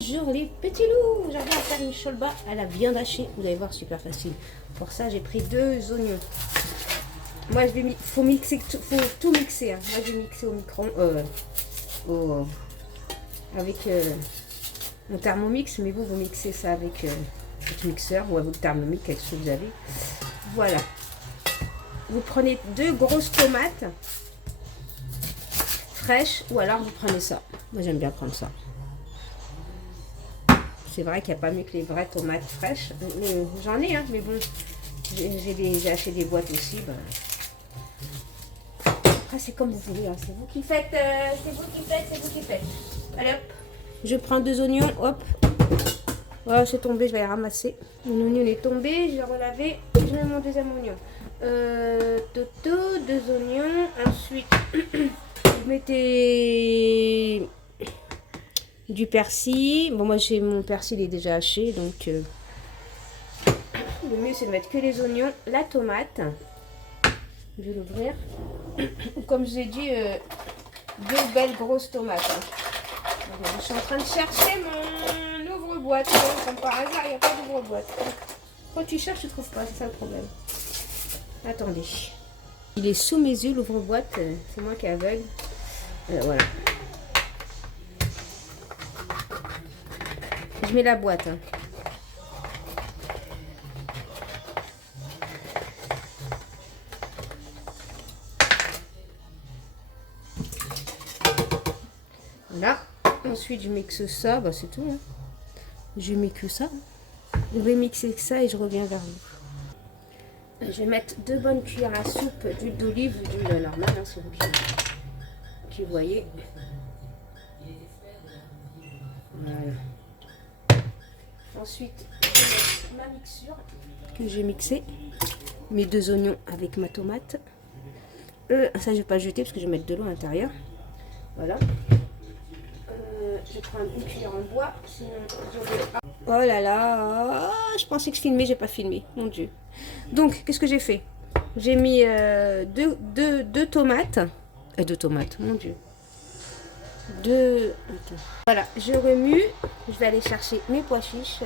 Bonjour les petits loups, j'arrive à faire une cholba à la viande hachée. Vous allez voir, super facile. Pour ça, j'ai pris 2 oignons. Moi, je vais faut mixer, faut tout mixer. Hein. Moi, je vais mixer au micro, avec mon thermomix, mais vous mixez ça avec votre mixeur ou avec votre thermomix, avec ce que vous avez. Voilà. Vous prenez 2 grosses tomates fraîches, ou alors vous prenez ça. Moi, j'aime bien prendre ça. C'est vrai qu'il n'y a pas mieux que les vraies tomates fraîches. J'en ai, hein, mais bon, j'ai acheté des boîtes aussi. Bah. Après, c'est comme vous voulez. Hein, c'est vous qui faites. C'est vous qui faites. C'est vous qui faites. Allez, hop. Je prends 2 oignons. Hop. Voilà, c'est tombé. Je vais les ramasser. Mon oignon est tombé. Je vais relaver. Je mets mon deuxième oignon. 2 oignons. Ensuite, vous mettez du persil. Bon, moi j'ai mon persil, il est déjà haché, donc le mieux c'est de mettre que les oignons, la tomate. Je vais l'ouvrir. Comme je vous ai dit, 2 belles grosses tomates. Hein. Je suis en train de chercher mon ouvre-boîte. Comme par hasard, il n'y a pas d'ouvre-boîte. Quand tu cherches, tu ne trouves pas, c'est ça le problème. Attendez. Il est sous mes yeux, l'ouvre-boîte. C'est moi qui est aveugle. Voilà. Je mets la boîte. Hein. Voilà. Ensuite, je mixe ça. Bah, c'est tout. Hein. Je mets que ça. Je vais mixer ça et je reviens vers vous. Je vais mettre 2 bonnes cuillères à soupe d'huile d'olive ou d'huile normale. Hein, c'est vous qui voyez. Voilà. Ensuite, je vais mettre ma mixture que j'ai mixée. Mes 2 oignons avec ma tomate. Ça, je ne vais pas jeter parce que je vais mettre de l'eau à l'intérieur. Voilà. Je vais prendre une cuillère en bois. Sinon, oh là là. Je pensais que je filmais, j'ai pas filmé. Mon Dieu. Donc, qu'est-ce que j'ai fait? J'ai mis 2 tomates. 2 tomates, mon Dieu. Attends. Voilà, je remue. Je vais aller chercher mes pois chiches.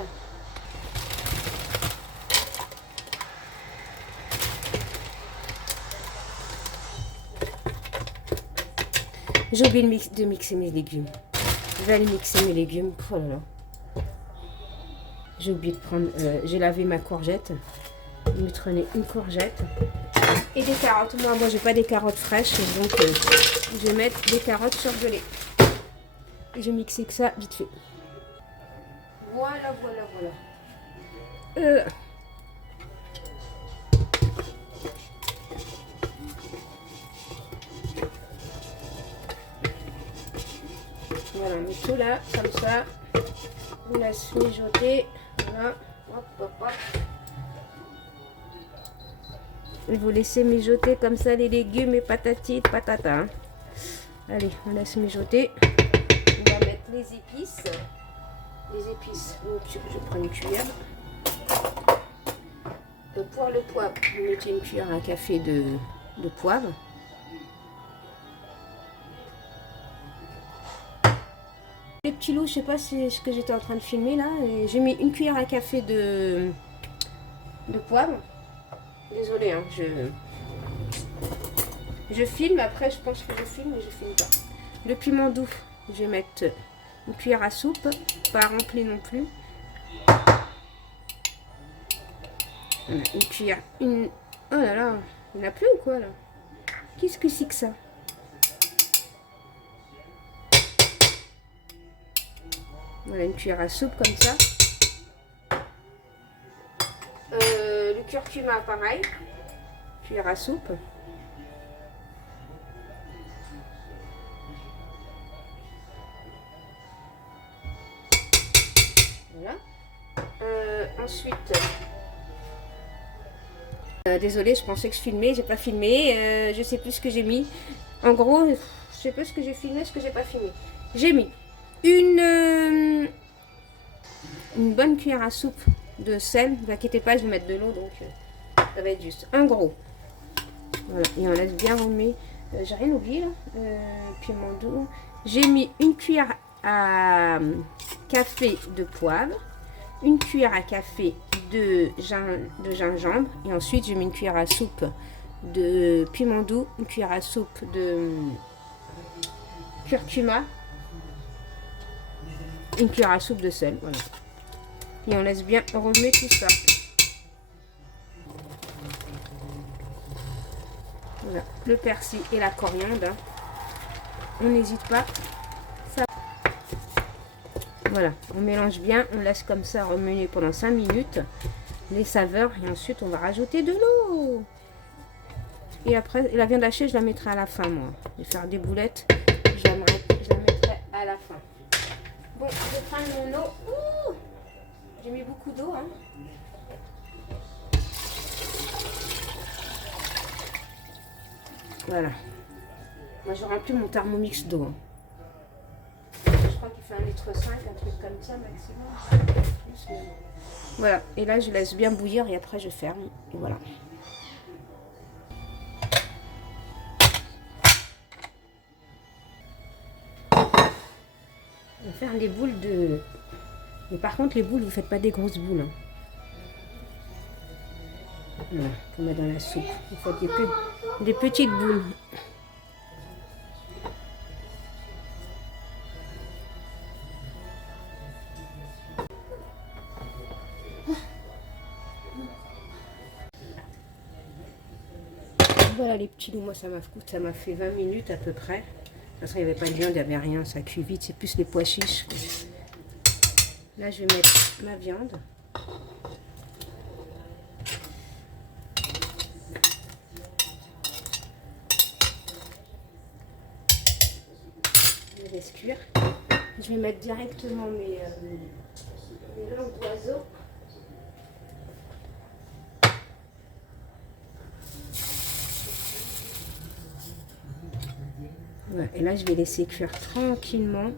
J'ai oublié de mixer mes légumes. Je vais aller mixer mes légumes. Oh là là. J'ai oublié de prendre. J'ai lavé ma courgette. Je me prenais une courgette et des carottes. Moi, j'ai pas des carottes fraîches, donc je vais mettre des carottes surgelées. Et je vais mixer que ça vite fait. Voilà. Voilà, on met tout là, comme ça. On laisse mijoter. Voilà. Hop. Et vous laissez mijoter comme ça les légumes et patati patata. Hein. Allez, on laisse mijoter. On va mettre les épices. Donc, je prends une cuillère. Pour le poivre, vous mettez une cuillère à café de poivre. Les petits loups, je sais pas si c'est ce que j'étais en train de filmer là. J'ai mis une cuillère à café de poivre. Désolée, hein, je filme, après je pense que je filme, mais je filme pas. Le piment doux, je vais mettre une cuillère à soupe, pas remplie non plus. Une cuillère, Oh là là, il n'y en a plus ou quoi là? Qu'est-ce que c'est que ça? Voilà, une cuillère à soupe comme ça. Le curcuma, pareil. Cuillère à soupe. Voilà. Ensuite, désolée, je pensais que je filmais, j'ai pas filmé. Je sais plus ce que j'ai mis. En gros, je sais pas ce que j'ai filmé, ce que j'ai pas filmé. J'ai mis une bonne cuillère à soupe de sel. Ne vous inquiétez pas, je vais mettre de l'eau, donc ça va être juste. En gros. Voilà, et on laisse bien remuer. J'ai rien oublié là. Piment doux. J'ai mis une cuillère à café de poivre, une cuillère à café de gingembre et ensuite je mets une cuillère à soupe de piment doux, une cuillère à soupe de curcuma, une cuillère à soupe de sel. Voilà. Et on laisse bien remuer tout ça. Voilà, le persil et la coriandre. Hein. On n'hésite pas. Ça. Voilà, on mélange bien, on laisse comme ça remuer pendant 5 minutes les saveurs et ensuite on va rajouter de l'eau. Et après, la viande hachée, je la mettrai à la fin, moi. Je vais faire des boulettes, je la mettrai à la fin. Bon, je vais prendre mon eau. J'ai mis beaucoup d'eau, hein. Voilà. Moi, je remplis mon thermomix d'eau. Hein. Je crois qu'il fait 1,5 litre, un truc comme ça, maximum. Voilà. Et là, je laisse bien bouillir et après, je ferme. Et voilà. On va faire des boules de... Mais par contre, les boules, vous ne faites pas des grosses boules. Hein. Voilà, pour mettre dans la soupe. Vous faites des petites boules. Voilà les petits loups, moi ça m'a fait 20 minutes à peu près. De toute façon, il n'y avait pas de viande, il n'y avait rien, ça cuit vite, c'est plus les pois chiches. Là, je vais mettre ma viande. Je laisse cuire. Je vais mettre directement mes langues d'oiseau. Voilà. Et là, je vais laisser cuire tranquillement. De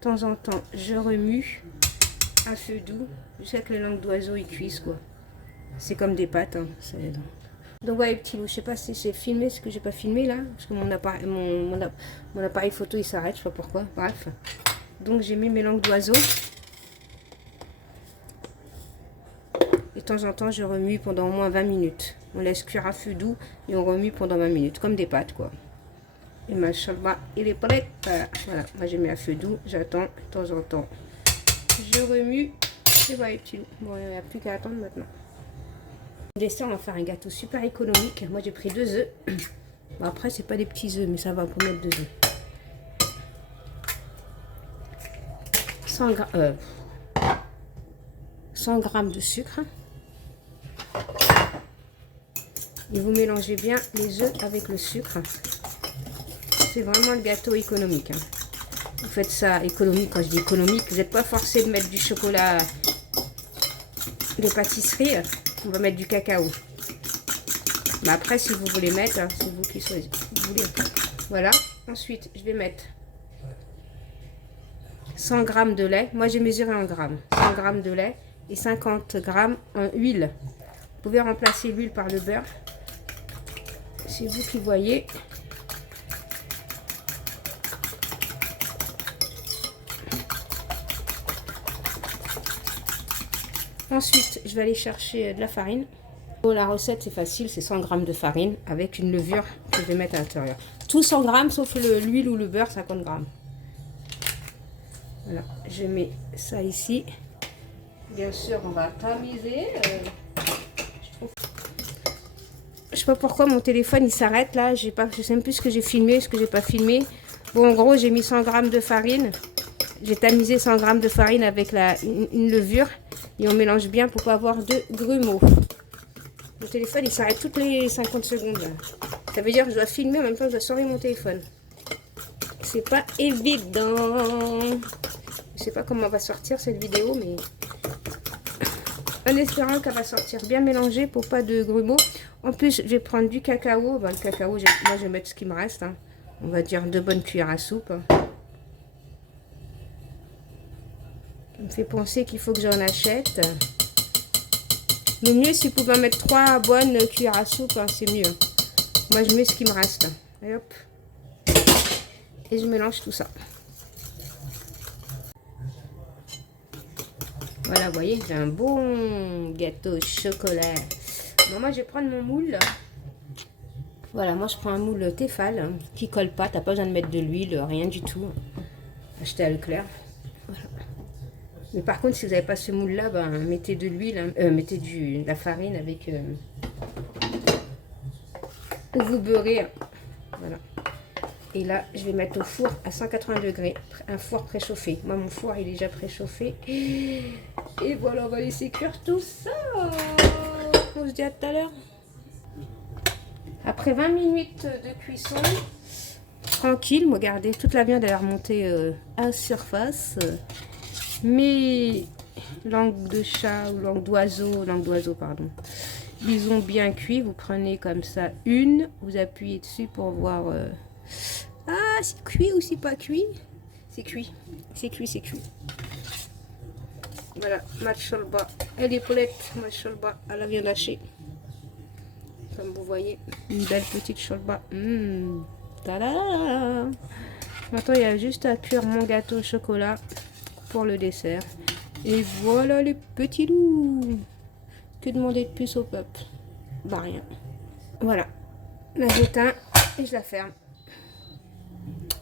temps en temps, je remue à feu doux jusqu'à que les langues d'oiseau ils cuisent, quoi. C'est comme des pâtes. Hein. Donc voilà, les petits loups. Je sais pas si c'est filmé, ce que j'ai pas filmé là, parce que mon appareil photo il s'arrête, je sais pas pourquoi. Bref. Donc j'ai mis mes langues d'oiseau. Et de temps en temps, je remue pendant au moins 20 minutes. On laisse cuire à feu doux et on remue pendant 20 minutes, comme des pâtes, quoi. Et ma chalba, il est prêt. Voilà, moi j'ai mis à feu doux, j'attends de temps en temps. Je remue. Et voilà les petits loups. Bon, il n'y a plus qu'à attendre maintenant. Dessert, on va faire un gâteau super économique. Moi j'ai pris 2 œufs. Bon, après, c'est pas des petits œufs, mais ça va pour mettre 2 œufs. 100 grammes de sucre. Et vous mélangez bien les œufs avec le sucre. C'est vraiment le gâteau économique. Hein. Vous faites ça économique. Quand je dis économique, vous n'êtes pas forcé de mettre du chocolat, des pâtisseries. On va mettre du cacao. Mais après, si vous voulez mettre, hein, c'est vous qui choisissez. Voilà. Ensuite, je vais mettre 100 g de lait. Moi, j'ai mesuré en grammes. 100 g de lait et 50 g en huile. Vous pouvez remplacer l'huile par le beurre. C'est vous qui voyez. Ensuite, je vais aller chercher de la farine. Bon, la recette, c'est facile, c'est 100 g de farine avec une levure que je vais mettre à l'intérieur. Tout 100 g sauf l'huile ou le beurre, 50 g. Voilà, je mets ça ici. Bien sûr, on va tamiser. Je sais pas pourquoi mon téléphone il s'arrête là. Je sais même plus ce que j'ai filmé, ce que j'ai pas filmé. Bon, en gros, j'ai mis 100 g de farine. J'ai tamisé 100 g de farine avec une levure. Et on mélange bien pour pas avoir de grumeaux. Mon téléphone il s'arrête toutes les 50 secondes. Là. Ça veut dire que je dois filmer en même temps que je dois surveiller mon téléphone. C'est pas évident. Je sais pas comment va sortir cette vidéo, mais en espérant qu'elle va sortir bien mélangée pour pas de grumeaux. En plus, je vais prendre du cacao. Ben, le cacao, moi je vais mettre ce qui me reste. Hein. On va dire 2 bonnes cuillères à soupe. Ça me fait penser qu'il faut que j'en achète. Le mieux, si vous pouvez en mettre 3 bonnes cuillères à soupe, hein, c'est mieux. Moi, je mets ce qui me reste. Et hop. Et je mélange tout ça. Voilà, vous voyez, j'ai un bon gâteau au chocolat. Bon, moi, je vais prendre mon moule. Voilà, moi, je prends un moule Tefal hein, qui colle pas. T'as pas besoin de mettre de l'huile, rien du tout. Acheté à Leclerc. Voilà. Mais par contre, si vous n'avez pas ce moule-là, ben, mettez de l'huile, hein, mettez de la farine avec... vous beurrez. Voilà. Et là, je vais mettre au four à 180 degrés. Un four préchauffé. Moi, mon four, il est déjà préchauffé. Et voilà, on va laisser cuire tout ça. On se dit à tout à l'heure. Après 20 minutes de cuisson, tranquille, regardez, toute la viande elle est remontée à surface. Mes langues de chat ou langue d'oiseau, pardon, ils ont bien cuit. Vous prenez comme ça une, vous appuyez dessus pour voir... Ah, c'est cuit ou c'est pas cuit? C'est cuit, c'est cuit, c'est cuit. Voilà, ma cholba, elle est poulette, ma cholba à la viande hachée. Comme vous voyez, une belle petite cholba. Maintenant, il y a juste à cuire mon gâteau au chocolat pour le dessert. Et voilà les petits loups. Que demander de plus au peuple? Bah rien. Voilà, là j'éteins et je la ferme.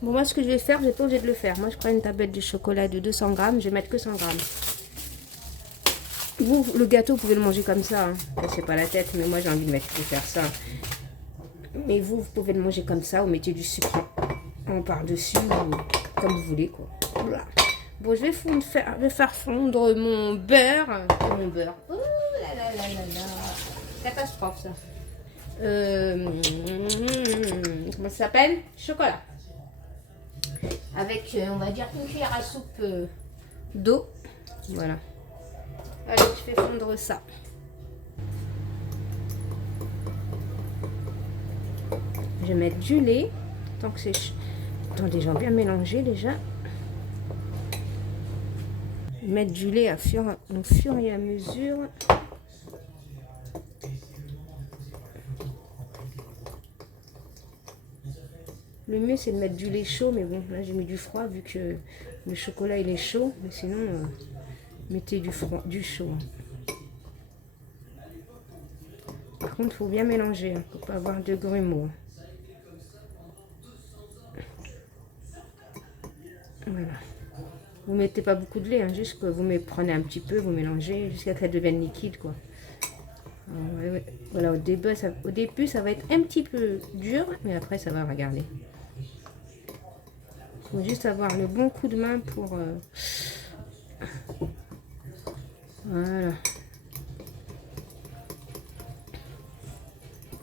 Bon, moi, ce que je vais faire, je n'ai pas obligé de le faire. Moi, je prends une tablette de chocolat de 200 grammes. Je vais mettre que 100 grammes. Vous, le gâteau, vous pouvez le manger comme ça. Hein. C'est pas la tête, mais moi, j'ai envie de faire ça. Mais vous, vous pouvez le manger comme ça. Vous mettez du sucre en par-dessus, comme vous voulez, quoi. Voilà. Bon, je vais faire fondre mon beurre. Mon beurre. Oh là là là là là. Catastrophe, ça. Comment ça s'appelle? Chocolat. Avec, on va dire, une cuillère à soupe d'eau. Voilà. Allez, je fais fondre ça. Je vais mettre du lait. Tant que c'est... Attendez, j'ai bien mélangé déjà. Mettre du lait au fur et à mesure. Le mieux, c'est de mettre du lait chaud, mais bon, là, j'ai mis du froid, vu que le chocolat, il est chaud. Mais sinon, mettez du chaud. Par contre, il faut bien mélanger, hein, pour pas avoir de grumeaux. Voilà. Vous mettez pas beaucoup de lait, hein, juste que vous prenez un petit peu, vous mélangez, jusqu'à ce qu'elle devienne liquide, quoi. Alors, voilà, au début, ça va être un petit peu dur, mais après, ça va, regarder. Il faut juste avoir le bon coup de main pour... Voilà.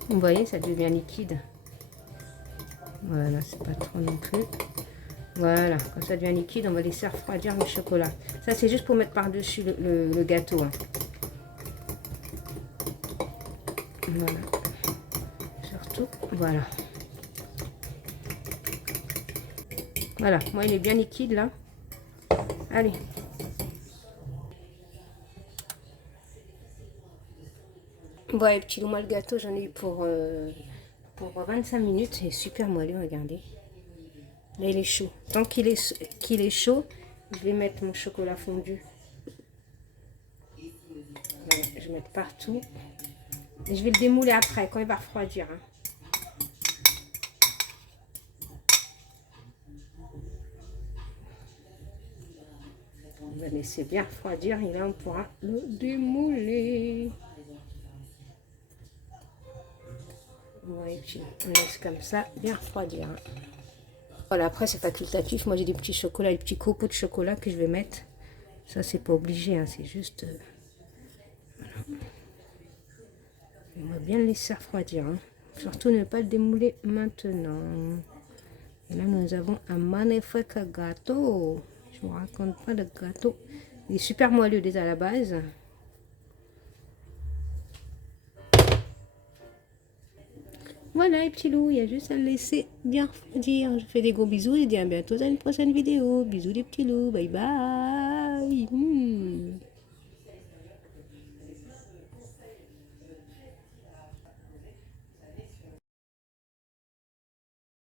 Vous voyez, ça devient liquide. Voilà, c'est pas trop non plus. Voilà, quand ça devient liquide, on va laisser refroidir le chocolat. Ça, c'est juste pour mettre par-dessus le gâteau. Hein. Voilà. Surtout, voilà. Voilà, moi, il est bien liquide, là. Allez. Bon, les petits loups, moi, le gâteau, j'en ai eu pour 25 minutes. C'est super moelleux, regardez. Là, il est chaud. Tant qu'il est chaud, je vais mettre mon chocolat fondu. Voilà, je vais mettre partout. Et je vais le démouler après, quand il va refroidir. Hein. On va laisser bien refroidir et là, on pourra le démouler. Ouais, on laisse comme ça, bien refroidir. Hein. Voilà, après c'est facultatif. Moi j'ai des petits chocolats, des petits copeaux de chocolat que je vais mettre. Ça c'est pas obligé, hein, c'est juste... voilà. On va bien le laisser refroidir. Hein. Surtout ne pas le démouler maintenant. Et là nous avons un magnifique gâteau. Je vous raconte pas le gâteau. Il est super moelleux déjà à la base. Voilà les petits loups, il y a juste à le laisser bien refroidir. Je fais des gros bisous et dis à bientôt dans une prochaine vidéo. Bisous les petits loups, bye bye.